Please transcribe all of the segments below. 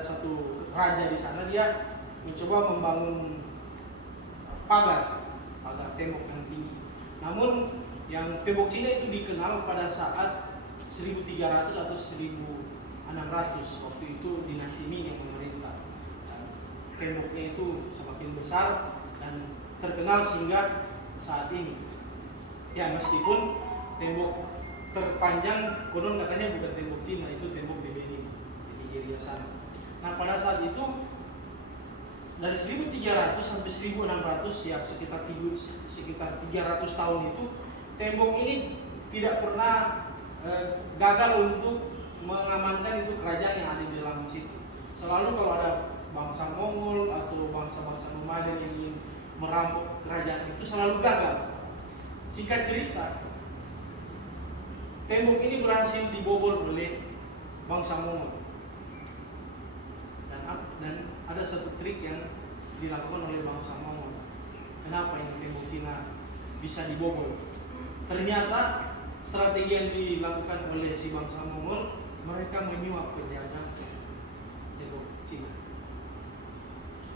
ada satu raja di sana, dia mencoba membangun pagar tembok yang tinggi. Namun yang tembok Cina itu dikenal pada saat 1300 atau 1600, waktu itu dinasti Ming yang memerintah. Temboknya itu semakin besar dan terkenal sehingga saat ini. Ya, meskipun tembok terpanjang konon katanya bukan tembok Cina, itu tembok di Benin, di Nigeria sana. Nah, pada saat itu dari 1300 sampai 1600, ya sekitar 300 tahun itu, tembok ini tidak pernah gagal untuk mengamankan itu kerajaan yang ada di dalam situ. Selalu kalau ada bangsa Mongol atau bangsa-bangsa nomaden yang ingin merampok kerajaan itu selalu gagal. Singkat cerita, tembok ini berhasil dibobol oleh bangsa Mongol. Dan ada satu trik yang dilakukan oleh bangsa Mongol. Kenapa ini tembok Cina bisa dibobol? Ternyata strategi yang dilakukan oleh si bangsa Mongol, mereka menyuap penjaga tembok Cina.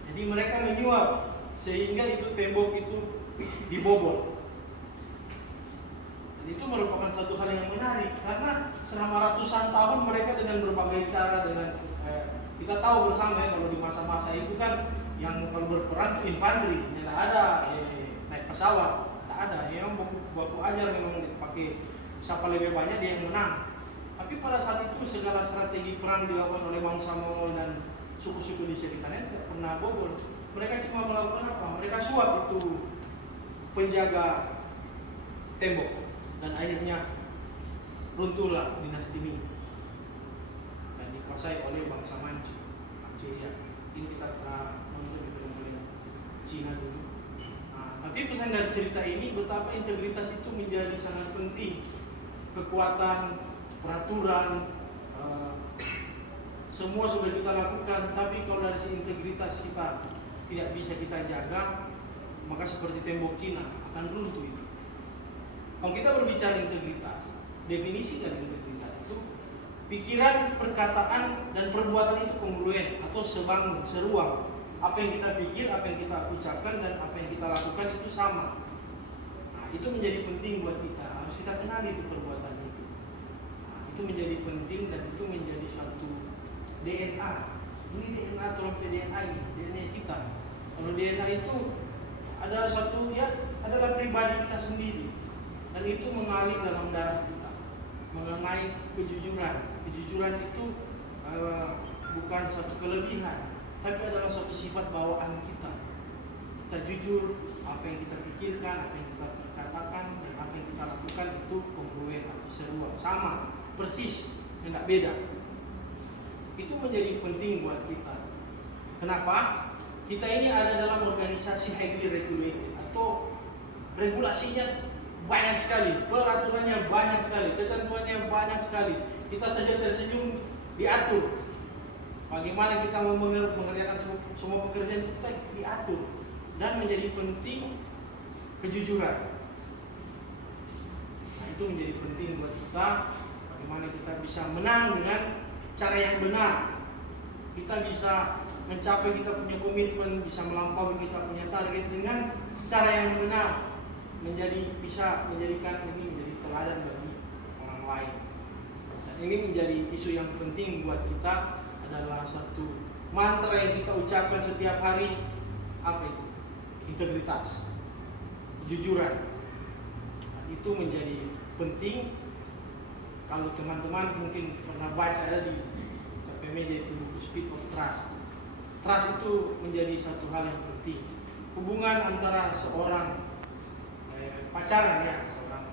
Jadi mereka menyuap sehingga itu tembok itu dibobol. Dan itu merupakan satu hal yang menarik karena selama ratusan tahun mereka dengan berbagai cara, dengan kita tahu bersama ya, kalau di masa-masa itu kan yang kalau berperang itu infanteri, tidak ada naik pesawat, tidak ada. Yang baku ajar memang dipakai, siapa lebih banyak dia yang menang. Tapi pada saat itu segala strategi perang dilakukan oleh bangsa Mongol dan suku-suku di sekitarnya tidak pernah bobol. Mereka cuma melakukan apa? Mereka suap itu penjaga tembok dan akhirnya runtuhlah dinasti Ming dan dikuasai oleh bangsa Manchu. Ya, ini kita pernah nonton di film-film Cina dulu. Nah, tapi pesan dari cerita ini betapa integritas itu menjadi sangat penting. Kekuatan, peraturan, semua sudah kita lakukan, tapi kalau dari sisi integritas kita tidak bisa kita jaga, maka seperti tembok Cina akan runtuh itu. Kalau kita berbicara integritas, definisi dari integritas itu pikiran, perkataan, dan perbuatan itu kongruen atau sebangun, seruang. Apa yang kita pikir, apa yang kita ucapkan, dan apa yang kita lakukan itu sama. Nah, itu menjadi penting buat kita. Harus kita kenali itu perbuatan itu. Nah, itu menjadi penting dan itu menjadi suatu DNA. Ini DNA atau DNA ini, DNA kita. Kalau DNA itu ada satu, ya adalah pribadi kita sendiri, dan itu mengalir dalam darah kita. Mengenai kejujuran. Kejujuran itu bukan satu kelebihan, tapi adalah suatu sifat bawaan kita. Kita jujur, apa yang kita pikirkan, apa yang kita katakan, dan apa yang kita lakukan itu kongruen atau seruang, sama, persis, tidak beda. Itu menjadi penting buat kita. Kenapa? Kita ini ada dalam organisasi highly regulated atau regulasinya banyak sekali, peraturannya banyak sekali, ketentuannya banyak sekali. Kita saja tersenyum diatur. Bagaimana kita mengerjakan semua pekerjaan kita diatur. Dan menjadi penting kejujuran. Nah, itu menjadi penting buat kita. Bagaimana kita bisa menang dengan cara yang benar. Kita bisa mencapai kita punya komitmen, bisa melampaui kita punya target dengan cara yang benar. Bisa menjadikan ini menjadi teladan bagi orang lain. Dan ini menjadi isu yang penting buat kita, adalah satu mantra yang kita ucapkan setiap hari. Apa itu? Integritas, kejujuran. Nah, itu menjadi penting. Kalau teman-teman mungkin pernah baca ada di media itu buku Speed of Trust. Trust itu menjadi satu hal yang penting. Hubungan antara seorang pacaran, ya, seorang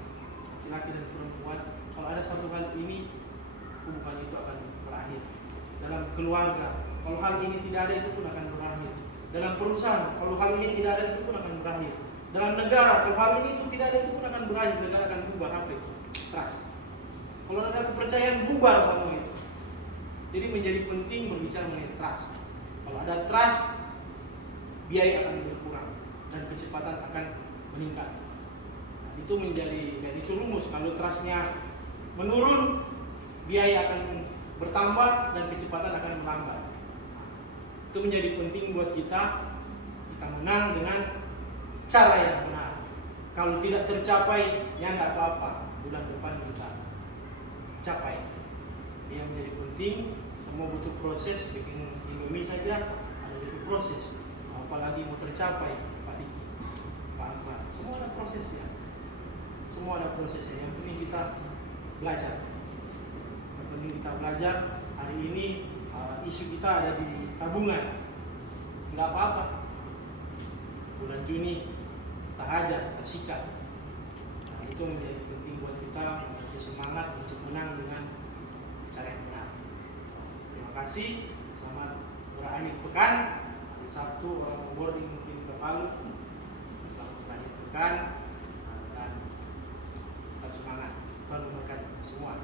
laki-laki dan perempuan, kalau ada satu hal ini, hubungan itu akan berakhir. Dalam keluarga, kalau hal ini tidak ada, itu pun akan berakhir. Dalam perusahaan, kalau hal ini tidak ada, itu pun akan berakhir. Dalam negara, kalau hal ini itu tidak ada, itu pun akan berakhir. Negara akan bubar. Apa itu? Trust. Kalau ada kepercayaan, bubar sama itu. Jadi menjadi penting berbicara mengenai trust. Kalau ada trust, biaya akan berkurang dan kecepatan akan meningkat. Itu menjadi, dan itu rumus. Kalau trustnya menurun, biaya akan bertambah dan kecepatan akan melambat. Itu menjadi penting buat kita menang dengan cara yang benar. Kalau tidak tercapai, ya nggak apa-apa, bulan depan kita capai. Yang menjadi penting, semua butuh proses. Bikin Indomie saja ada butuh proses, apalagi mau tercapai Pak Diki, Pak Akbar, semua ada prosesnya. Semua ada prosesnya. Yang penting kita belajar. Yang penting kita belajar. Hari ini isu kita ada di tabungan, nggak apa-apa. Bulan Juni kita hajar, kita sikat. Nah, itu menjadi penting buat kita memiliki semangat untuk menang dengan cara yang benar. Terima kasih. Selamat berakhir pekan. Hari Sabtu orang boarding mungkin ke Palu. Selamat berakhir pekan dan tetap semangat. Tuhan memberkati semua.